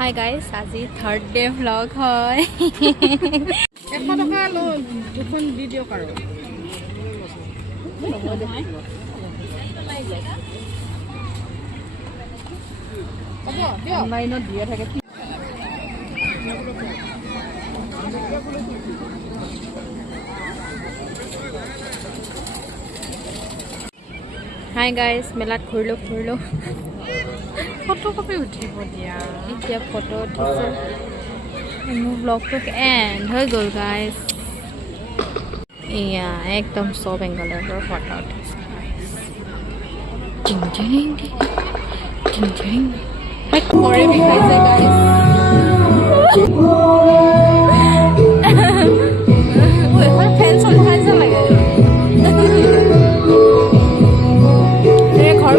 Hi guys, আজি third day vlog হয়। 100 টকা লো দুখন দি দিও কাৰো। অনলাইনত দিয়ে থাকে। Hi guys, মেলাত ঘূৰিলো। ফটো কপি উঠিব দিয়া। এতিয়া ফটো উঠিছে। মোৰ ব্লগটো এণ্ড হৈ গ'ল গাইজ। এয়া একদম চব এংগলৰ পৰা ফটো উঠিছে। ভৰি বিষাইছে গাইজ। ফেন চলি খাইছে লাগে। ঘৰ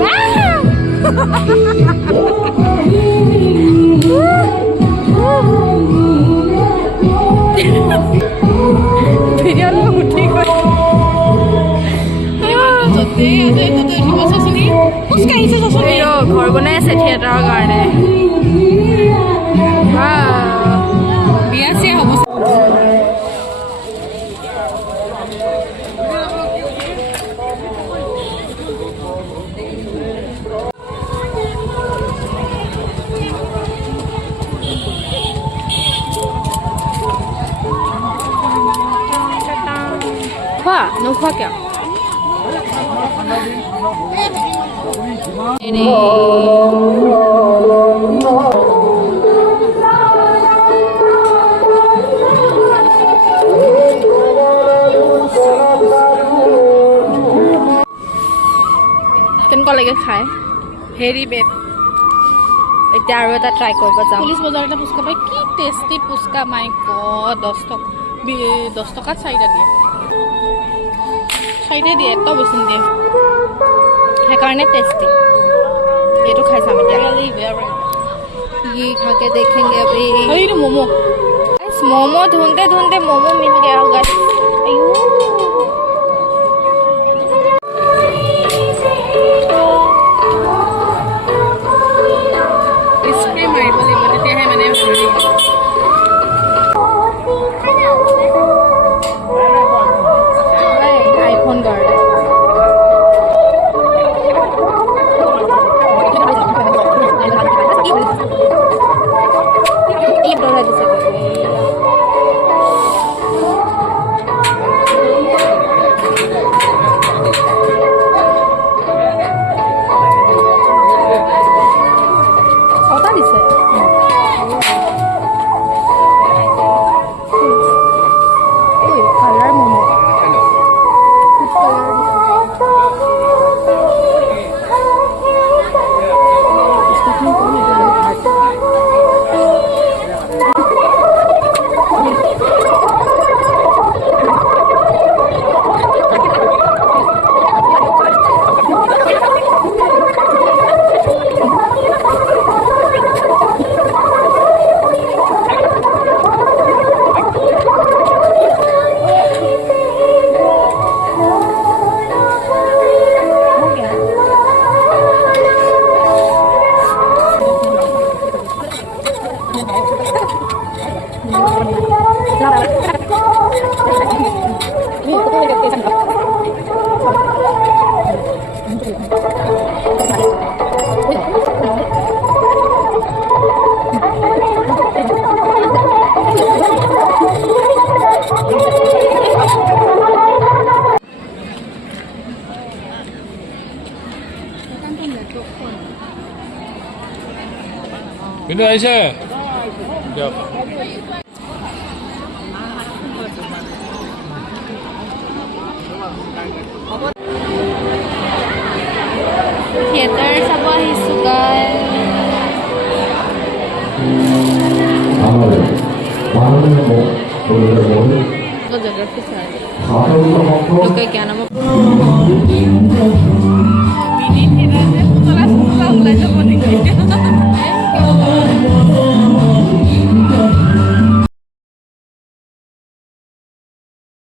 ভিডিঅ'টো উঠি গ'ল। ঘৰ বনাই আছে থিয়েটাৰৰ কাৰণে। বিয়া চিয়া হ'ব। খোৱা নোখোৱা কিয়? কেনেকুৱা লাগে খাই? Very bed. এতিয়া আৰু এটা ট্ৰাই কৰিব যাওঁ। পুলিচ বজাৰতে ফুচকা পাই, কি টেষ্টি ফুচকা। মাই গড, 10 টকাত 4টা দিয়ে। 4টাই দিয়ে, এটাও বেছি নিদিয়ে। সেইকাৰণে টেষ্টি। এইটো খাই চাম এতিয়া। ये खा के देखेंगे अभी। अरे मोमो मोमो ढूंढते ढूंढते मोमो मिल गया होगा। स्प्रे मारिब লাগিব, তেতিয়াহে মানে आईफोन गार्ड কিন্তু আহিছে দিয়ক। থিয়েটাৰ চাব আহিছোঁ গাইজ। জিঅ'গ্ৰাফি চাই লোকে জ্ঞান ওলাই যাব নেকি?